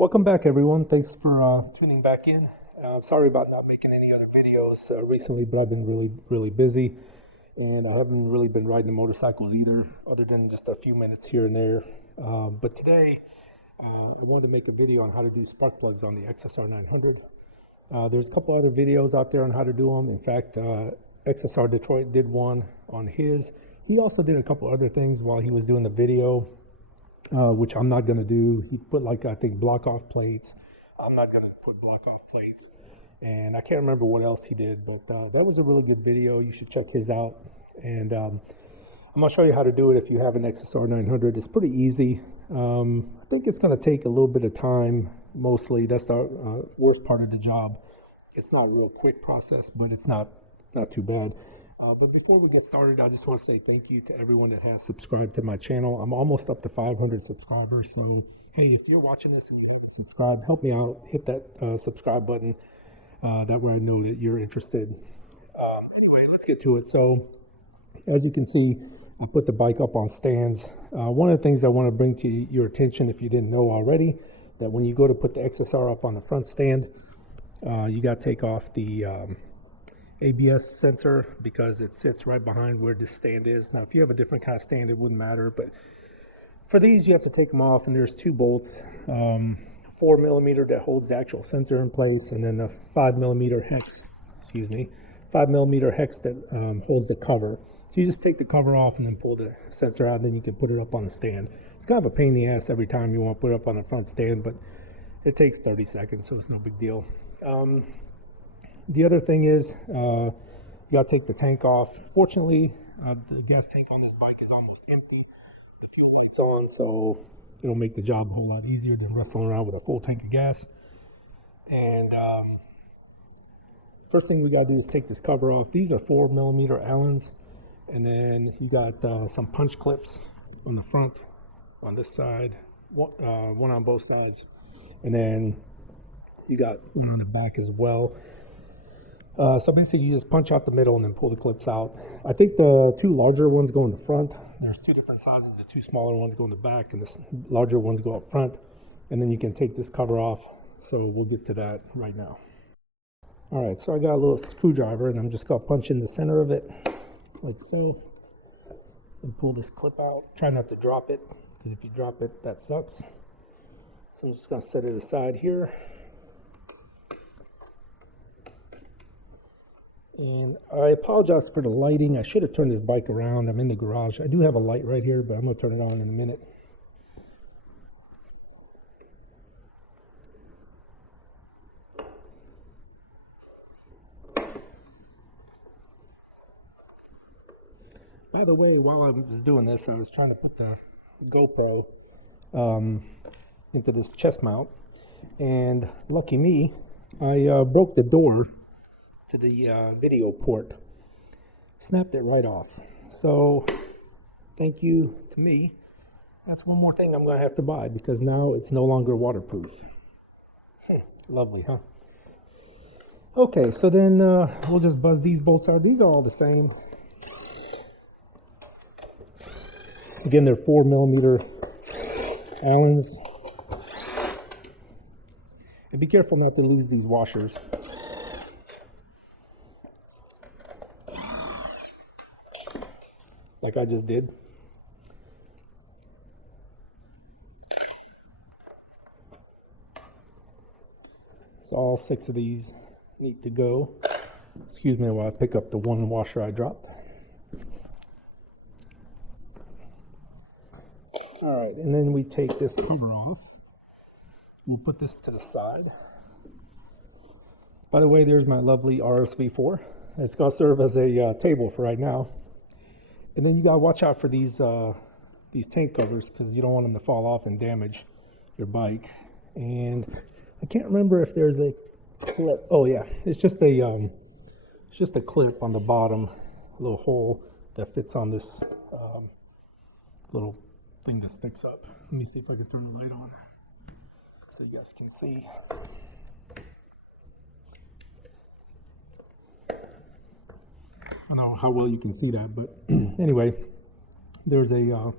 Welcome back, everyone. Thanks for tuning back in. Sorry about not making any other videos recently, but I've been really busy, and I haven't really been riding the motorcycles either, other than just a few minutes here and there. But today, I wanted to make a video on how to do spark plugs on the XSR900. There's a couple other videos out there on how to do them. In fact, XSR Detroit did one on his. He also did a couple other things while he was doing the video, which I'm not going to do. He put I think block off plates. I'm not going to put block off plates. And I can't remember what else he did, but that was a really good video. You should check his out. And I'm going to show you how to do it if you have an XSR900. It's pretty easy. I think it's going to take a little bit of time, mostly. That's the worst part of the job. It's not a real quick process, but it's not too bad. But before we get started, I just want to say thank you to everyone that has subscribed to my channel. I'm almost up to 500 subscribers. So, hey, if you're watching this and you haven't subscribed, help me out. Hit that subscribe button. That way I know that you're interested. Anyway, let's get to it. So, as you can see, I put the bike up on stands. One of the things I want to bring to your attention, if you didn't know already, that when you go to put the XSR up on the front stand, you got to take off the ABS sensor because it sits right behind where this stand is. Now, if you have a different kind of stand, it wouldn't matter, but for these, you have to take them off, and there's two bolts, 4mm that holds the actual sensor in place, and then a 5mm hex, 5mm hex that holds the cover. So you just take the cover off and then pull the sensor out, and then you can put it up on the stand. It's kind of a pain in the ass every time you want to put it up on the front stand, but it takes 30 seconds, so it's no big deal. The other thing is, you got to take the tank off. Fortunately, the gas tank on this bike is almost empty. The fuel light's on, so it'll make the job a whole lot easier than wrestling around with a full tank of gas. And first thing we got to do is take this cover off. These are 4mm Allens. And then you got some punch clips on the front, on this side, one on both sides. And then you got one on the back as well. So basically you just punch out the middle and then pull the clips out. I think the two larger ones go in the front. There's two different sizes. The two smaller ones go in the back and the larger ones go up front. And then you can take this cover off. So we'll get to that right now. All right, so I got a little screwdriver and I'm just going to punch in the center of it like so. And pull this clip out. Try not to drop it, because if you drop it, that sucks. So I'm just going to set it aside here. And I apologize for the lighting. I should have turned this bike around. I'm in the garage. I do have a light right here, but I'm going to turn it on in a minute. By the way, while I was doing this, I was trying to put the GoPro into this chest mount. And lucky me, I broke the door to the video port, snapped it right off. So thank you to me. That's one more thing I'm going to have to buy, because now it's no longer waterproof. Lovely, huh? Okay, so then we'll just buzz these bolts out. These are all the same. Again, they're 4mm Allens. And be careful not to lose these washers. Like I just did. So all 6 of these need to go. Excuse me while I pick up the one washer I dropped. All right, and then we take this cover off. We'll put this to the side. By the way, there's my lovely RSV4. It's going to serve as a table for right now. And then you got to watch out for these tank covers, because you don't want them to fall off and damage your bike. And I can't remember if there's a clip. Oh yeah, it's just a clip on the bottom, a little hole that fits on this little thing that sticks up. Let me see if I can turn the light on so you guys can see. I don't know how well you can see that, but anyway, there's a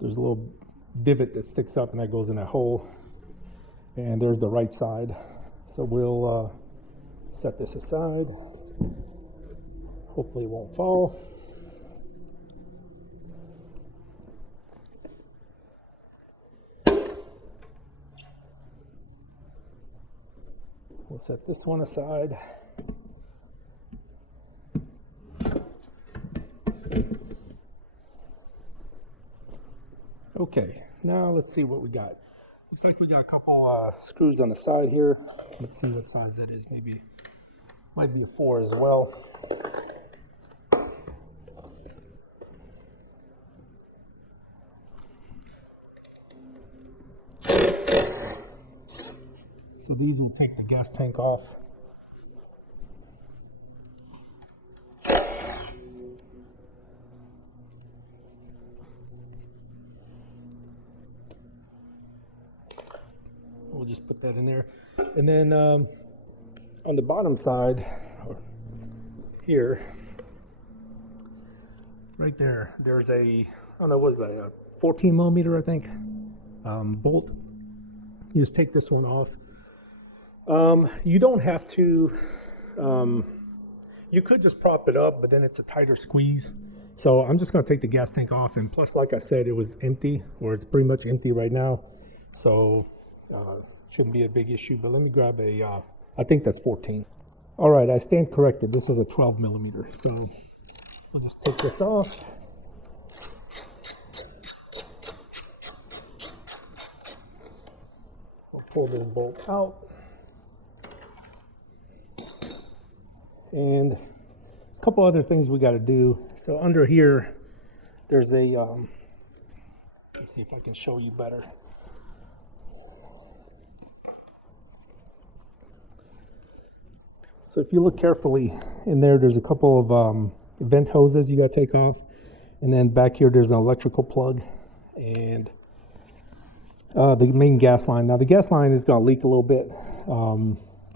little divot that sticks up, and that goes in that hole. And there's the right side. So we'll set this aside. Hopefully it won't fall. We'll set this one aside. Okay, now let's see what we got. Looks like we got a couple screws on the side here. Let's see what size that is. Maybe, might be a 4 as well. So these will take the gas tank off. We'll just put that in there. And then on the bottom side, or here, right there, there's a, I don't know, what is that, a 14 millimeter, I think, bolt. You just take this one off. You don't have to, you could just prop it up, but then it's a tighter squeeze. So I'm just going to take the gas tank off. And plus, like I said, it was empty, or it's pretty much empty right now. So shouldn't be a big issue, but let me grab a, I think that's 14. All right, I stand corrected. This is a 12 millimeter. So we'll just take this off. We'll pull this bolt out. And a couple other things we got to do. So under here, there's a, let's see if I can show you better. So if you look carefully in there, there's a couple of vent hoses you got to take off. And then back here, there's an electrical plug and the main gas line. Now the gas line is going to leak a little bit,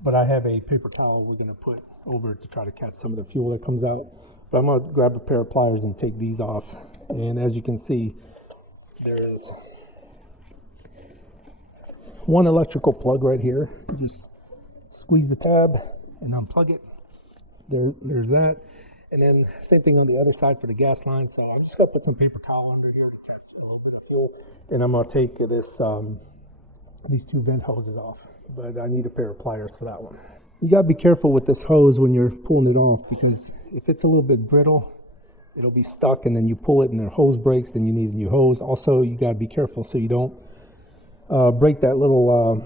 but I have a paper towel we're going to put over it to try to catch some of the fuel that comes out. But I'm going to grab a pair of pliers and take these off. And as you can see, there's one electrical plug right here. You just squeeze the tab and unplug it. There's that. And then same thing on the other side for the gas line. So I'm just going to put some paper towel under here to catch a little bit of fuel. And I'm going to take this these two vent hoses off. But I need a pair of pliers for that one. You got to be careful with this hose when you're pulling it off, because if it's a little bit brittle, it'll be stuck, and then you pull it and the hose breaks, then you need a new hose. Also, you got to be careful so you don't break that little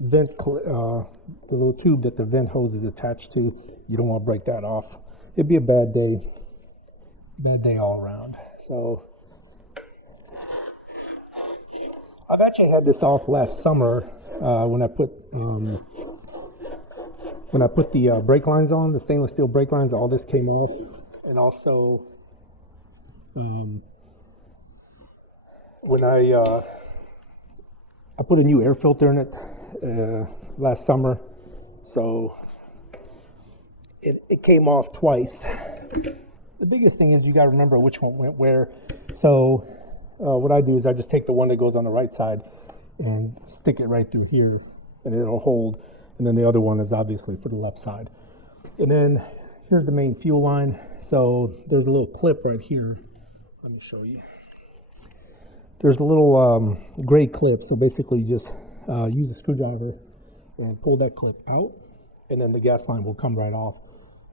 vent, the little tube that the vent hose is attached to. You don't want to break that off. It'd be a bad day all around. So I've actually had this off last summer when I put the brake lines on, the stainless steel brake lines. All this came off, and also when I put a new air filter in it last summer, so it came off twice. The biggest thing is you got to remember which one went where. So what I do is I just take the one that goes on the right side and stick it right through here, and it'll hold. And then the other one is obviously for the left side. And then here's the main fuel line. So there's a little clip right here. Let me show you. There's a little gray clip. So basically you just use a screwdriver and pull that clip out, and then the gas line will come right off.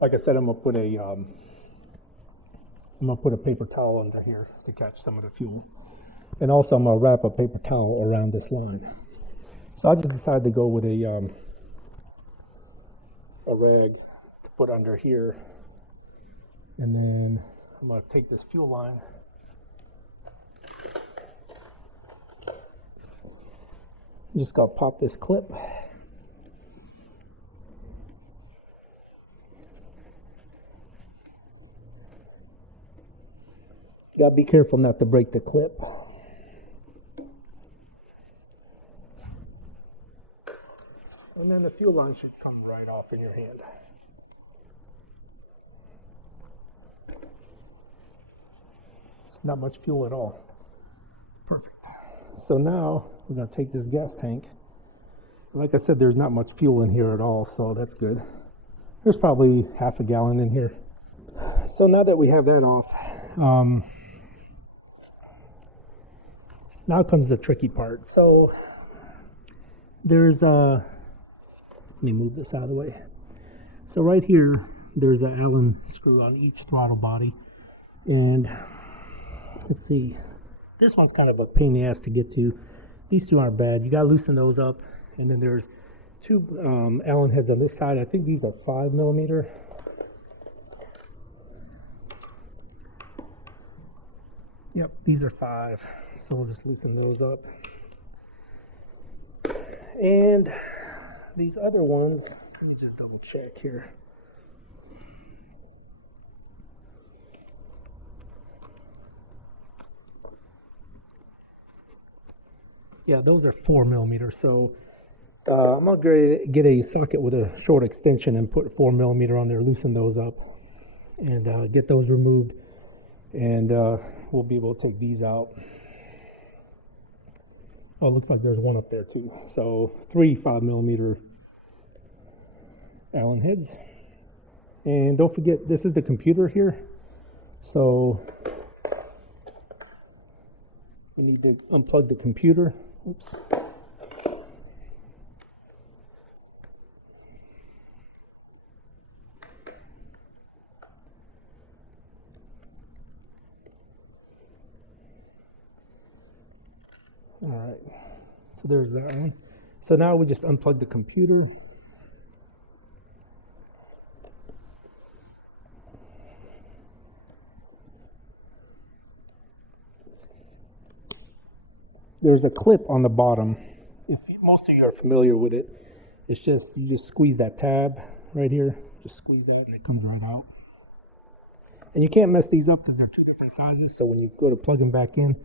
Like I said, I'm gonna put a paper towel under here to catch some of the fuel. And also I'm gonna wrap a paper towel around this line. So I just decided to go with a rag to put under here. And then I'm gonna take this fuel line, just gotta pop this clip. You gotta be careful not to break the clip. And then the fuel line should come right off in your hand. It's not much fuel at all. Perfect. so now we're going to take this gas tank. Like I said, there's not much fuel in here at all, so that's good. There's probably half a gallon in here. So now that we have that off, now comes the tricky part. So there's let me move this out of the way. So right here, there's an Allen screw on each throttle body. And let's see, this one's kind of a pain in the ass to get to. These two aren't bad. You got to loosen those up. And then there's two Allen heads on this side. I think these are 5mm. Yep, these are 5. So we'll just loosen those up. And these other ones, let me just double check here. Yeah, those are 4mm. So I'm going to get a socket with a short extension and put 4mm on there, loosen those up, and get those removed. And we'll be able to take these out. Oh, it looks like there's one up there too. So 3 5mm Allen heads. And don't forget, this is the computer here. So I need to unplug the computer. Oops. All right, so there's that one. So now we just unplug the computer. There's a clip on the bottom. If most of you are familiar with it, it's just, you just squeeze that tab right here. Just squeeze that and it comes right out. And you can't mess these up because they're 2 different sizes. So when you go to plug them back in,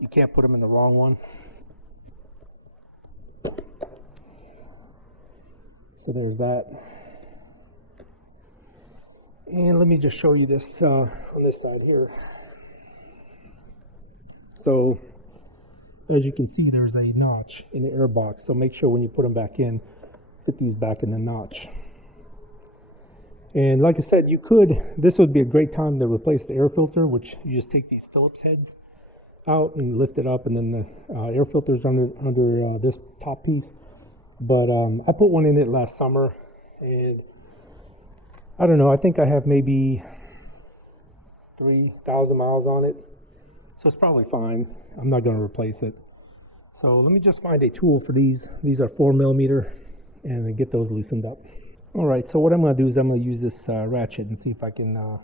you can't put them in the wrong one. So there's that. And let me just show you this on this side here. So as you can see, there's a notch in the air box. So make sure when you put them back in, fit these back in the notch. And like I said, this would be a great time to replace the air filter, which you just take these Phillips heads out and lift it up, and then the air filter's under this top piece. But I put one in it last summer, and I don't know, I think I have maybe 3,000 miles on it, so it's probably fine. I'm not going to replace it. So let me just find a tool for these. These are 4mm, and then get those loosened up. All right, so what I'm going to do is I'm going to use this ratchet and see if I can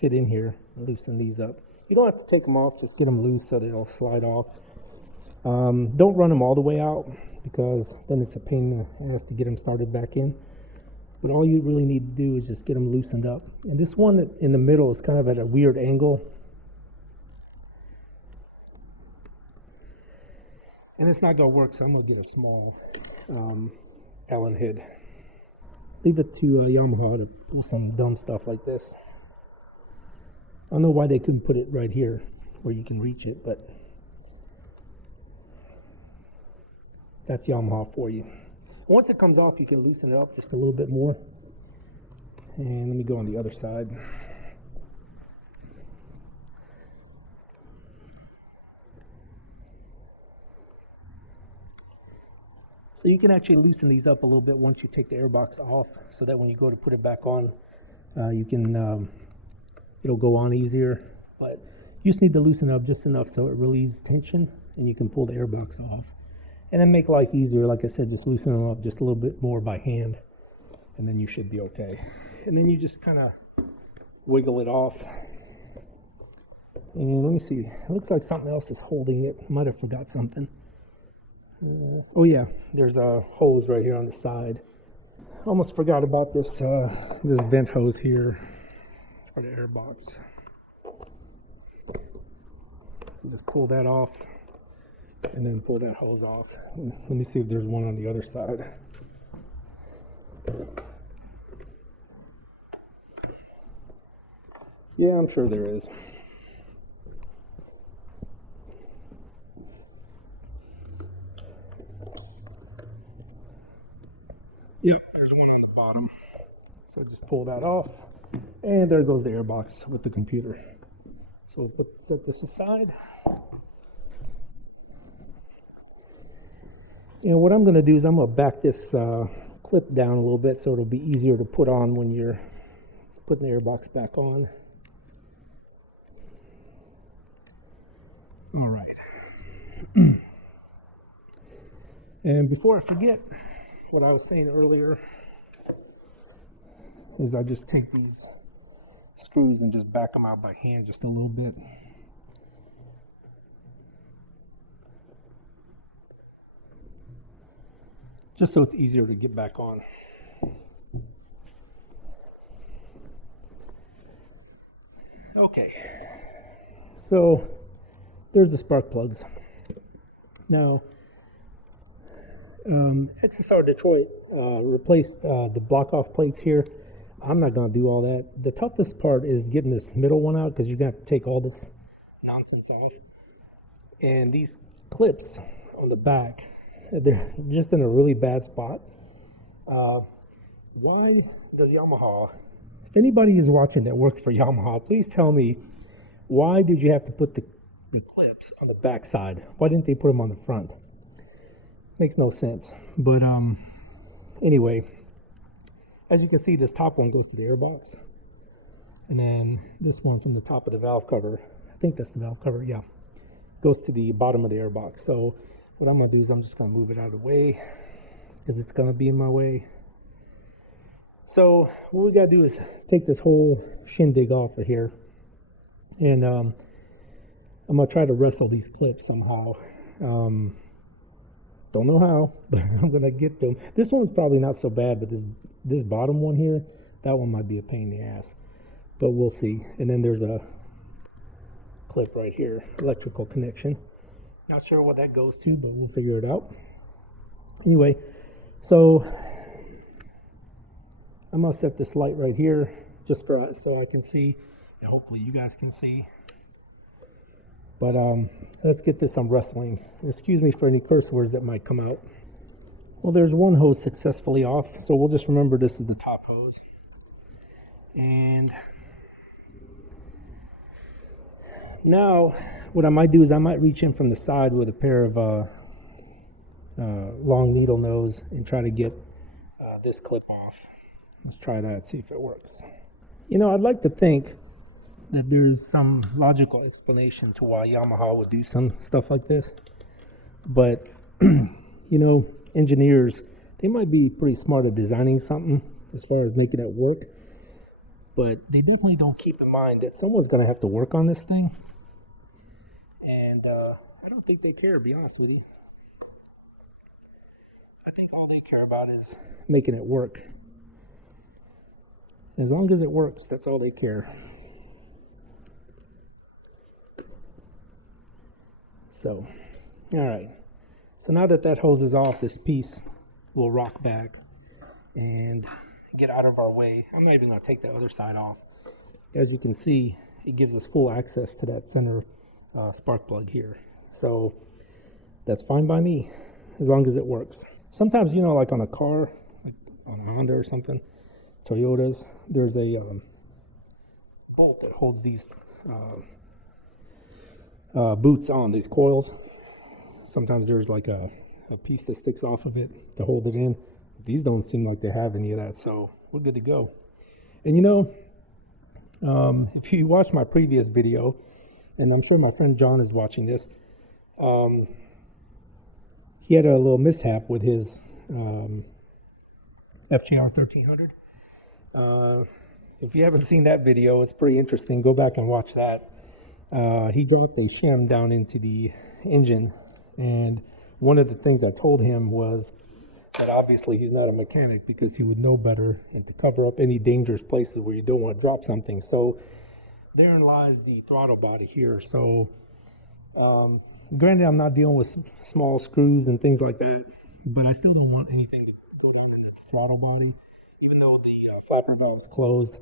fit in here and loosen these up. You don't have to take them off, just get them loose so they'll slide off. Don't run them all the way out because then it's a pain in the ass to get them started back in. But all you really need to do is just get them loosened up. And this one in the middle is kind of at a weird angle. And it's not going to work, so I'm going to get a small Allen head. Leave it to Yamaha to pull some dumb stuff like this. I don't know why they couldn't put it right here where you can reach it, but that's Yamaha for you. Once it comes off, you can loosen it up just a little bit more. And let me go on the other side. So you can actually loosen these up a little bit once you take the airbox off, so that when you go to put it back on, you can it'll go on easier. But you just need to loosen up just enough so it relieves tension, and you can pull the airbox off. And then make life easier, like I said, just loosen them up just a little bit more by hand, and then you should be okay. And then you just kind of wiggle it off. And let me see, it looks like something else is holding it. Might have forgot something. Oh yeah, there's a hose right here on the side. Almost forgot about this this vent hose here for the airbox. So to pull that off and then pull that hose off. Let me see if there's one on the other side. Yeah, I'm sure there is. bottom. So just pull that off, and there goes the airbox with the computer. So we'll set this aside. And what I'm going to do is I'm going to back this clip down a little bit so it'll be easier to put on when you're putting the airbox back on. All right. And before I forget, what I was saying earlier is I just take these screws and just back them out by hand just a little bit. Just so it's easier to get back on. Okay, so there's the spark plugs. Now, XSR Detroit replaced the block-off plates here. I'm not going to do all that. The toughest part is getting this middle one out because you're going to have to take all this nonsense off. And these clips on the back, they're just in a really bad spot. Why does Yamaha, if anybody is watching that works for Yamaha, please tell me, why did you have to put the clips on the back side? Why didn't they put them on the front? Makes no sense. But anyway, as you can see, this top one goes to the airbox, and then this one from the top of the valve cover, I think that's the valve cover, yeah, goes to the bottom of the airbox. So what I'm going to do is I'm just going to move it out of the way because it's going to be in my way. So what we got to do is take this whole shindig off of here, and I'm going to try to wrestle these clips somehow. Don't know how, but I'm going to get them. This one's probably not so bad, but this bottom one here, that one might be a pain in the ass, but we'll see. And then there's a clip right here, electrical connection. Not sure what that goes to, but we'll figure it out. Anyway, so I'm going to set this light right here just for so I can see, and hopefully you guys can see. But let's get this on wrestling. Excuse me for any curse words that might come out. Well, there's one hose successfully off, so we'll just remember this is the top hose. And now what I might do is I might reach in from the side with a pair of long needle nose and try to get this clip off. Let's try that, see if it works. You know, I'd like to think that there's some logical explanation to why Yamaha would do some stuff like this, but you know, engineers, they might be pretty smart at designing something as far as making it work, but they definitely don't keep in mind that someone's going to have to work on this thing, and I don't think they care, to be honest with you. I think all they care about is making it work. As long as it works, that's all they care. So, all right. So now that that hose is off, this piece will rock back and get out of our way. I'm not even going to take the other side off. As you can see, it gives us full access to that center spark plug here. So that's fine by me, as long as it works. Sometimes, you know, like on a car, like on a Honda or something, Toyotas, there's a bolt that holds these boots on, these coils. Sometimes there's like a piece that sticks off of it to hold it in. These don't seem like they have any of that, so we're good to go. And you know, if you watch my previous video, and I'm sure my friend John is watching this, he had a little mishap with his FGR1300. If you haven't seen that video, it's pretty interesting. Go back and watch that. He dropped a shim down into the engine, and one of the things I told him was that obviously he's not a mechanic because he would know better and to cover up any dangerous places where you don't want to drop something. So therein lies the throttle body here. So granted, I'm not dealing with small screws and things like that, but I still don't want anything to go down in the throttle body. Even though the flapper valve is closed,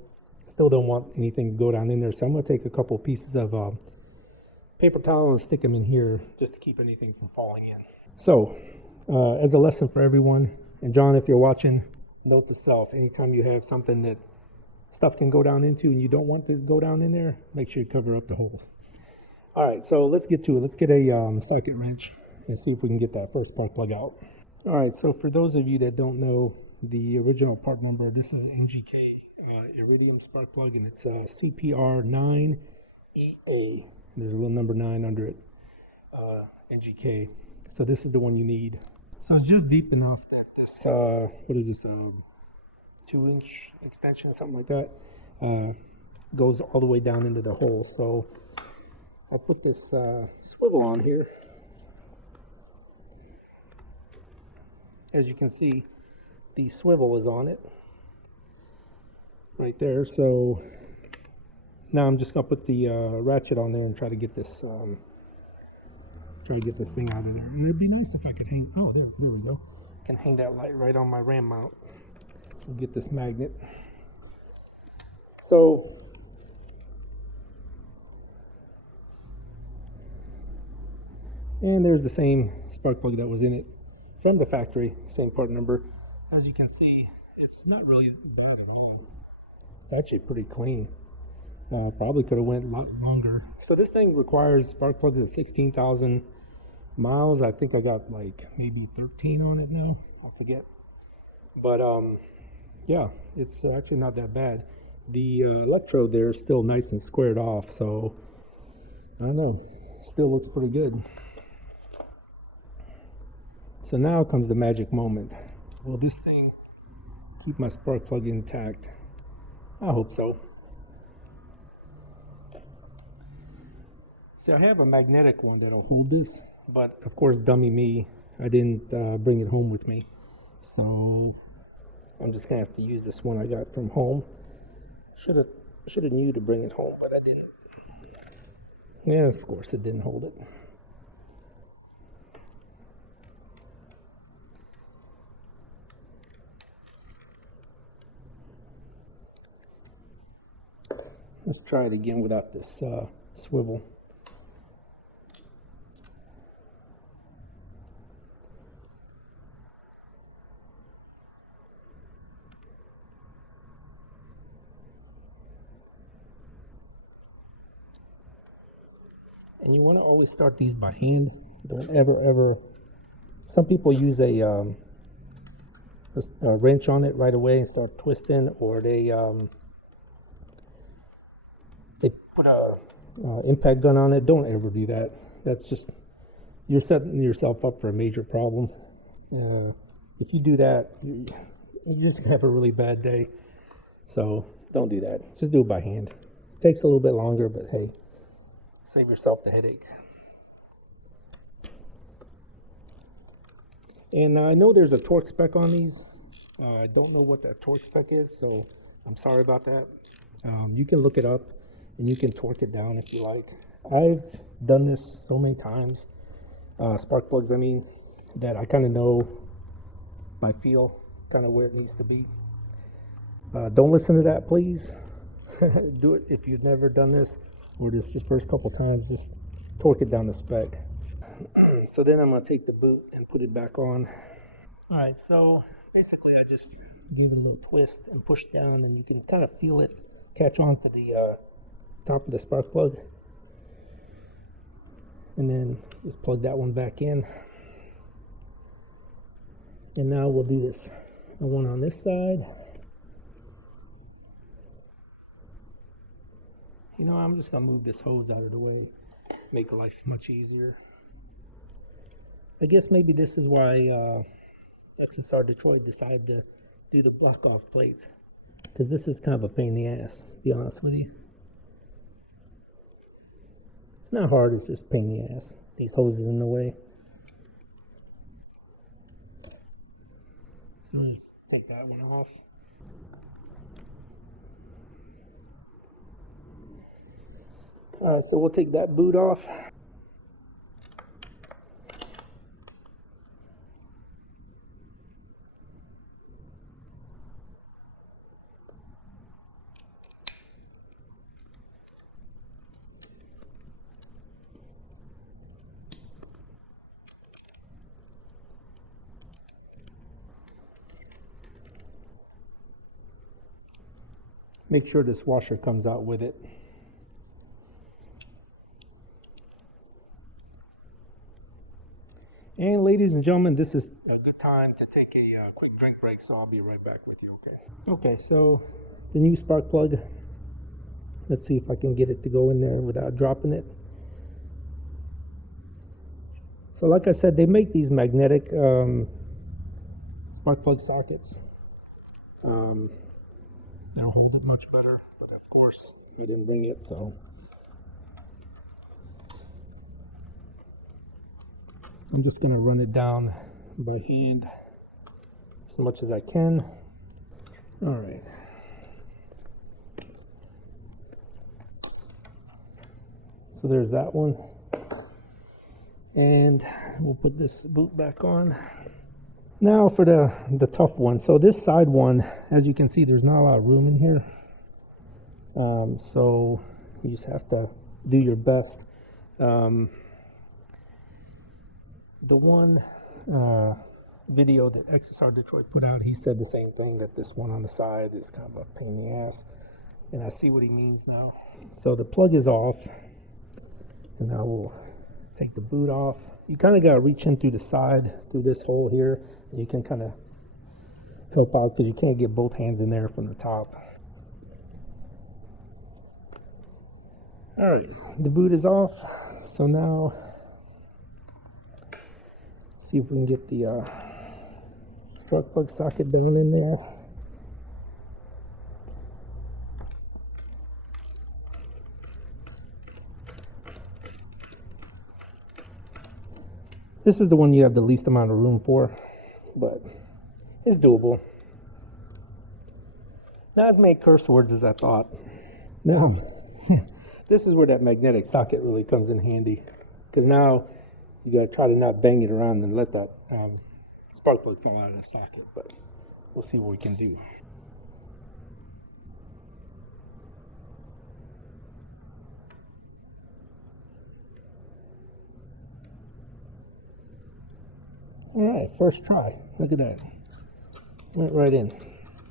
still don't want anything to go down in there. So I'm going to take a couple pieces of paper towel and stick them in here just to keep anything from falling in. So as a lesson for everyone, and John, if you're watching, note to self, anytime you have something that stuff can go down into and you don't want to go down in there, make sure you cover up the holes. All right, so let's get to it. Let's get a socket wrench and see if we can get that first spark plug out. All right, so for those of you that don't know the original part number, this is an NGK iridium spark plug, and it's CPR9EA. There's a little number 9 under it, NGK. So this is the one you need. So it's just deep enough that this, what is this, 2-inch extension, something like that, goes all the way down into the hole. So I'll put this swivel on here. As you can see, the swivel is on it right there. So now I'm just gonna put the ratchet on there and try to get this thing out of there. And it'd be nice if I could hang. Oh, there we go. Can hang that light right on my ram mount. We'll get this magnet. So and there's the same spark plug that was in it from the factory, same part number. As you can see, it's not really bothering. It's actually pretty clean. Probably could have went a lot longer. So this thing requires spark plugs at 16,000 miles. I think I got like maybe 13 on it now. I forget. But yeah, it's actually not that bad. The electrode there is still nice and squared off, so I don't know. Still looks pretty good. So now comes the magic moment. Will this thing keep my spark plug intact? I hope so. See, I have a magnetic one that'll hold this, but of course, dummy me, I didn't bring it home with me. So I'm just gonna have to use this one I got from home. Should have knew to bring it home, but I didn't. Yeah, of course, it didn't hold it. Let's try it again without this swivel. And you want to always start these by hand. Don't ever. Some people use a wrench on it right away and start twisting, or they put a impact gun on it. Don't ever do that. That's just, you're setting yourself up for a major problem. If you do that, you're just gonna have a really bad day. So don't do that. Just do it by hand. It takes a little bit longer, but hey, save yourself the headache. And I know there's a torque spec on these. I don't know what that torque spec is, so I'm sorry about that. You can look it up and you can torque it down if you like. I've done this so many times, spark plugs I mean, that I kind of know by feel kind of where it needs to be. Don't listen to that, please. Do it if you've never done this, or just your first couple times, just torque it down the spec. So then I'm gonna take the boot and put it back on. All right, so basically I just give it a little twist and push down, and you can kind of feel it catch on to the top of the spark plug. And then just plug that one back in. And now we'll do this. The one on this side. You know, I'm just gonna move this hose out of the way, make life much easier. I guess maybe this is why XSR Detroit decided to do the block off plates, because this is kind of a pain in the ass, to be honest with you. It's not hard, it's just a pain in the ass. These hoses in the way. So let's take that one off. All right, so we'll take that boot off. make sure this washer comes out with it. And ladies and gentlemen, this is a good time to take a quick drink break, so I'll be right back with you, okay? Okay, so the new spark plug, let's see if I can get it to go in there without dropping it. So like I said, they make these magnetic spark plug sockets. They don't hold it much better, but of course I didn't bring it, so I'm just going to run it down by hand as much as I can. All right. So there's that one. And we'll put this boot back on. Now for the tough one. So this side one, as you can see, there's not a lot of room in here. So you just have to do your best. The one video that XSR Detroit put out, he said the same thing, that this one on the side is kind of a pain in the ass. And I see what he means now. So the plug is off. And now we'll take the boot off. You kind of got to reach in through the side, through this hole here. And you can kind of help out because you can't get both hands in there from the top. All right, the boot is off. So now, see if we can get the spark plug socket down in there. This is the one you have the least amount of room for, but it's doable. Not as many curse words as I thought. Now, this is where that magnetic socket really comes in handy, because now you got to try to not bang it around and let that spark plug fall out of the socket, but we'll see what we can do. All right, first try. Look at that. Went right in.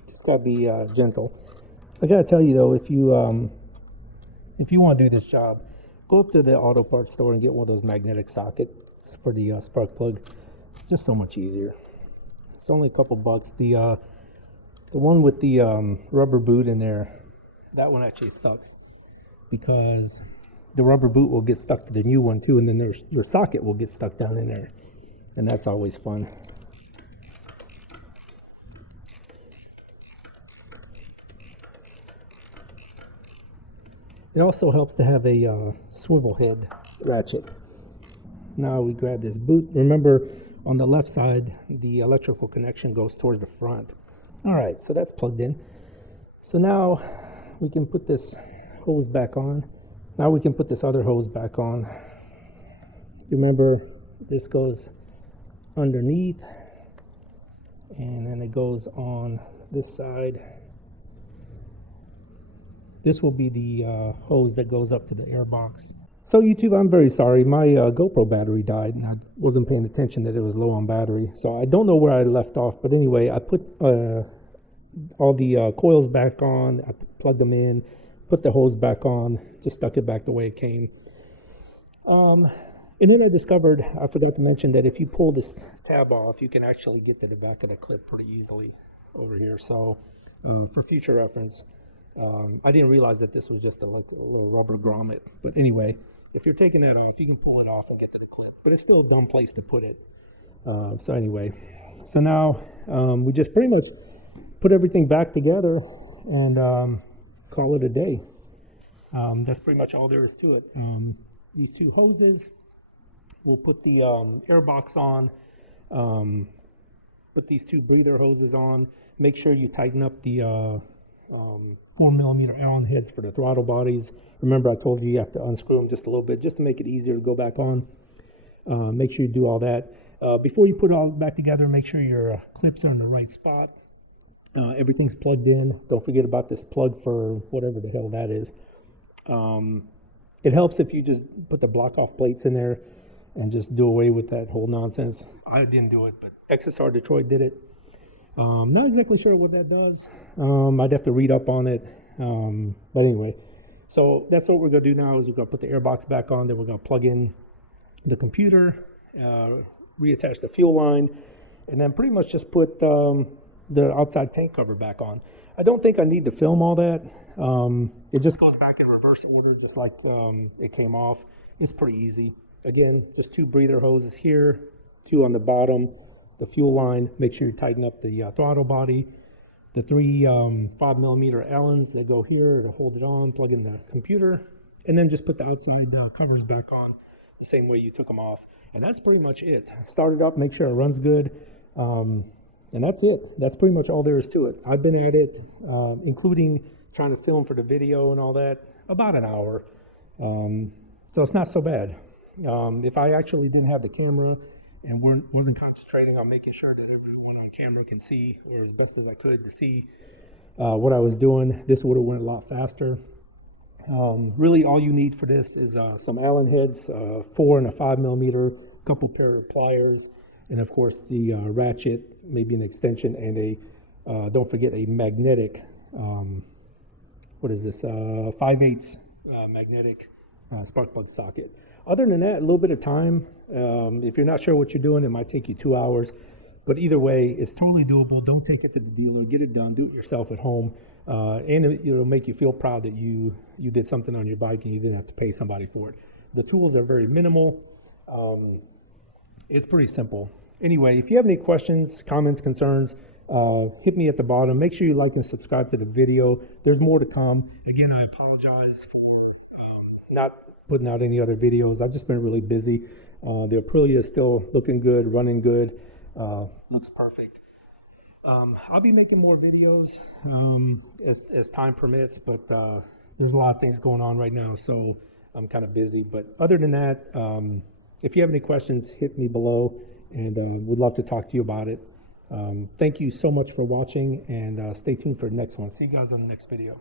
Just gotta be gentle. I gotta tell you though, if you want to do this job, go up to the auto parts store and get one of those magnetic sockets for the spark plug. It's just so much easier. It's only a couple bucks. The one with the rubber boot in there, that one actually sucks because the rubber boot will get stuck to the new one too, and then your socket will get stuck down in there. And that's always fun. It also helps to have a swivel head ratchet. Now we grab this boot. Remember, on the left side, the electrical connection goes towards the front. All right, so that's plugged in. So now we can put this hose back on. Now we can put this other hose back on. Remember, this goes underneath, and then it goes on this side. This will be the hose that goes up to the air box. So YouTube, I'm very sorry. My GoPro battery died, and I wasn't paying attention that it was low on battery. So I don't know where I left off, but anyway, I put all the coils back on. I plugged them in, put the hose back on, just stuck it back the way it came. And then I discovered, I forgot to mention, that if you pull this tab off, you can actually get to the back of the clip pretty easily over here. So for future reference, I didn't realize that this was just a little rubber grommet. But anyway, if you're taking that off, you can pull it off and get to the clip. But it's still a dumb place to put it. So anyway, so now we just pretty much put everything back together and call it a day. That's pretty much all there is to it. These two hoses. We'll put the air box on, put these two breather hoses on. Make sure you tighten up the 4mm Allen heads for the throttle bodies. Remember, I told you have to unscrew them just a little bit just to make it easier to go back on. Make sure you do all that. Before you put it all back together, make sure your clips are in the right spot. Everything's plugged in. Don't forget about this plug for whatever the hell that is. It helps if you just put the block off plates in there and just do away with that whole nonsense. I didn't do it, but XSR Detroit did it. Not exactly sure what that does. I'd have to read up on it. But anyway, so that's what we're gonna do now is we're gonna put the air box back on, then we're gonna plug in the computer, reattach the fuel line, and then pretty much just put the outside tank cover back on. I don't think I need to film all that. It just goes back in reverse order, just like it came off. It's pretty easy. Again, just 2 breather hoses here, 2 on the bottom, the fuel line. Make sure you tighten up the throttle body. The 3 5mm Allens that go here to hold it on, plug in the computer, and then just put the outside covers back on the same way you took them off. And that's pretty much it. Start it up, make sure it runs good. And that's it. That's pretty much all there is to it. I've been at it, including trying to film for the video and all that, about an hour. So it's not so bad. If I actually didn't have the camera and wasn't concentrating on making sure that everyone on camera can see, or as best as I could to see what I was doing, this would have went a lot faster. Really all you need for this is some Allen heads, 4 and a 5mm, a couple pair of pliers, and of course the ratchet, maybe an extension, and a don't forget a magnetic, what is this, 5/8 magnetic spark plug socket. Other than that, a little bit of time. If you're not sure what you're doing, it might take you 2 hours, but either way, it's totally doable. Don't take it to the dealer, get it done, do it yourself at home, and it'll make you feel proud that you did something on your bike and you didn't have to pay somebody for it. The tools are very minimal. It's pretty simple. Anyway, if you have any questions, comments, concerns, hit me at the bottom. Make sure you like and subscribe to the video. There's more to come. Again, I apologize for not putting out any other videos. I've just been really busy. The Aprilia is still looking good, running good, looks perfect. I'll be making more videos as time permits, but there's a lot of things going on right now, so I'm kind of busy. But other than that, if you have any questions, hit me below, and we'd love to talk to you about it. Thank you so much for watching, and stay tuned for the next one. See you guys on the next video.